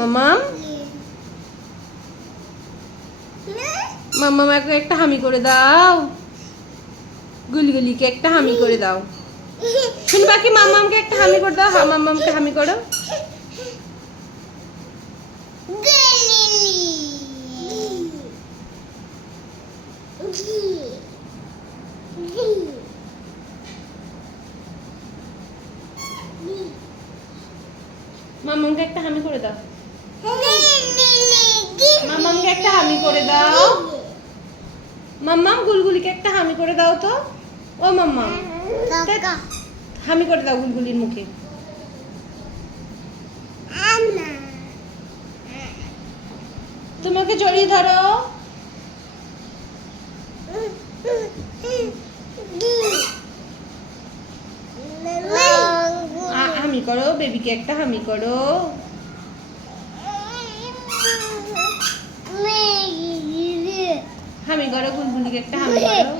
মামাম মামাকে একটা হামি করে দাও, গুলগুলিকে একটা হামি করে দাও। শুনি বাকি মামামকে একটা হামি করে দাও। মামামকে হামি করো। মামামকে একটা হামি করে দাও। মামামকে একটা হামি করে দাও। মাম্মাম গুলগুলিকে একটা হামি করে দাও তো। ও মাম্মাম হামি করে দাও গুলগুলির মুখে। তুমি ওকে জড়িয়ে ধরো। হামি করো, বেবিকে একটা হামি করো। হামি করো, গুলগুলিকে একটা হামি করো।